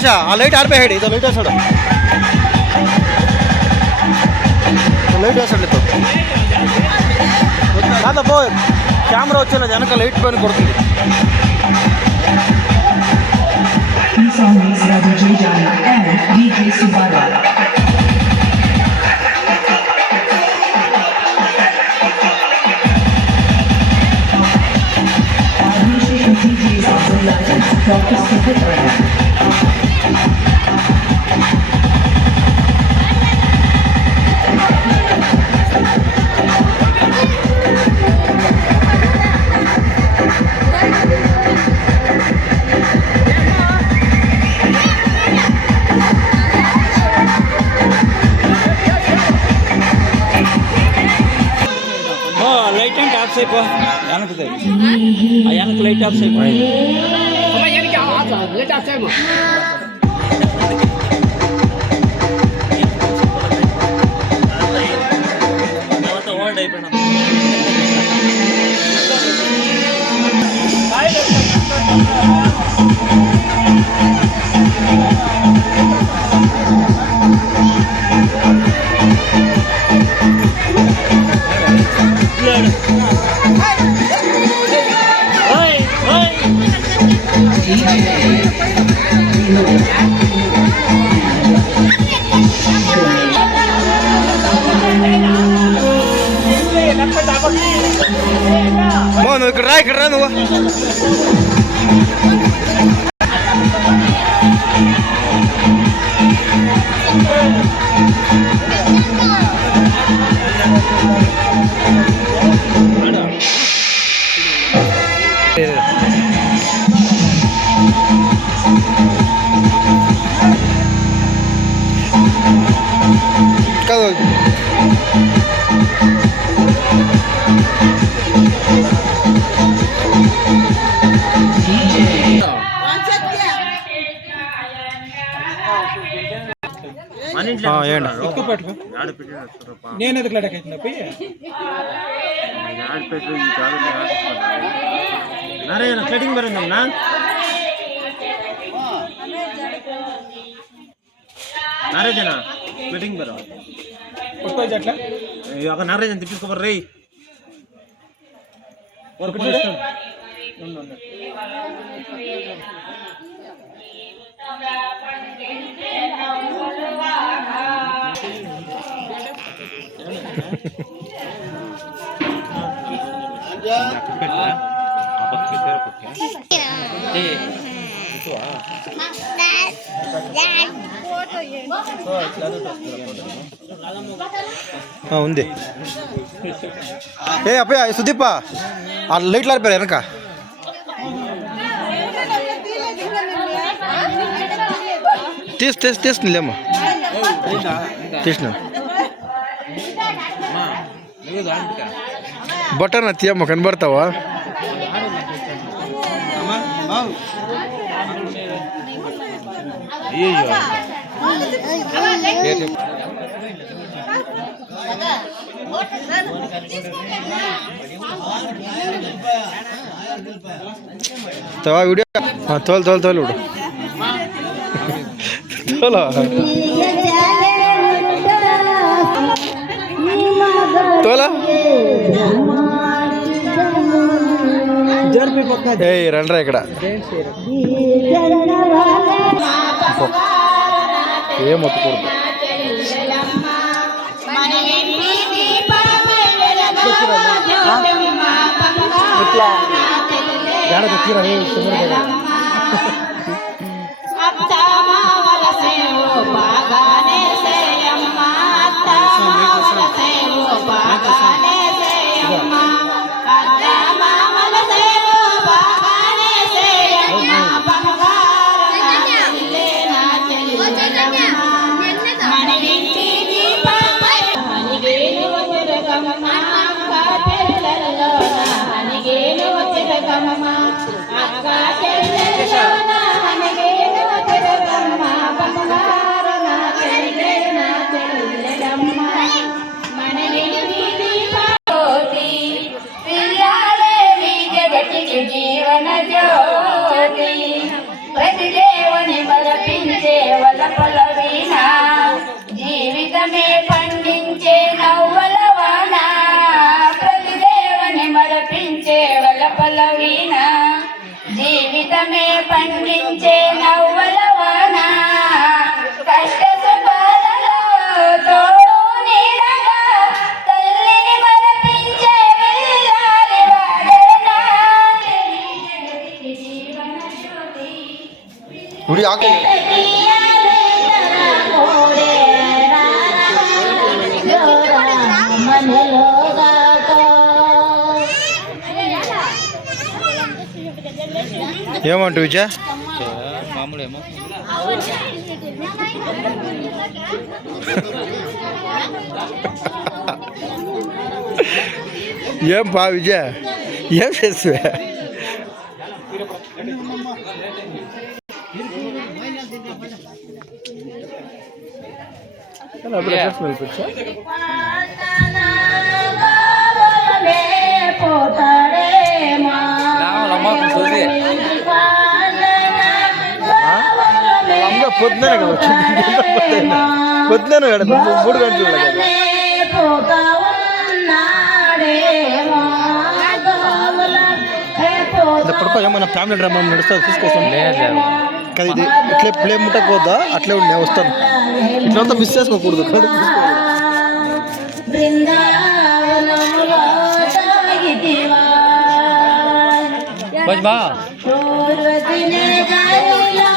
ಪ್ರಕಾಶ ಆ ಲೈಟ್ ಆರ್ಪೆ ಹೇಳಿ ಇದು ಲೈಟ್ ಹಾಸೋಡು ಲೈಟ್ ಹಾಸೋಡಿತ್ತು కాదప్ప కెమెరా వచ్చేలా వెనక లైట్ పైన కొడుతుంది లైట్ అంటే ఆఫ్ అయిపో వెనకది ఆ వెనక లైట్ ఆఫ్ అయిపోయింది ఓల్డ్ అయిపోయినా నువ్వు ఇక్కడ రా నువ్వు కాదు నేను ఎందుకు లెక్కైతుంది ಕಟಿಂಗ್ ಬರೋದನ್ನ ನಾರೇಜನ ಕಟಿಂಗ್ ಬರೋ ಕೊಟ್ಟೋಯ್ತು ಅಟ್ಲ ಇವಾಗ ನಾರೇಜನ್ ತಿಪ್ಪಿಸ್ಕೊಬರ್ರಿ ఉంది ఏ అప్పయ్య సుదీప ఆ లైట్లు ఆరిపోయారు వెనక తీస్తుందిలేమ్మా తీసిన బట్టన తీయమ్మ కనబడతావా ವಿಡಿಯೋ ತೋಲ್ ತೋಲ್ ತೋಲ್ ಬಿಡು ತೋಲ ತೋಲ ಏಯ್ ರಂಡ್ರ ఇక్కడ ఏం మొత్తకూడదు ఇట్లా జాడ తెచ్చిరా జీవన జ్యోతి ప్రతి దేవుని బలపించి పండించే నవ్వలవాన కష్ట సుఖాలలో తోడు నీడగా తల్లిని మరపించే వెళ్ళాలి వాడేనా జీవన జ్యోతి గుడి ఆకు ఏమంటు విజయ మామూలు ఏమో ఏం పా విజయ ఏం చేస్తువే పొద్దునే కదా పొద్దునే కదా 3 గంటలు ఎప్పటికో ఏమన్నా ఫ్యామిలీ డ్రామా నడుస్తుంది తీసుకొస్తాను కదా ఇది ఇట్లే ప్లే ముట్టకపోద్దా అట్లే ఉండి నేను వస్తాను ఇట్లంతా మిస్ చేసుకోకూడదు బృందావనములో సాగితివా బస్ బా పూర్వదినే గాలిలో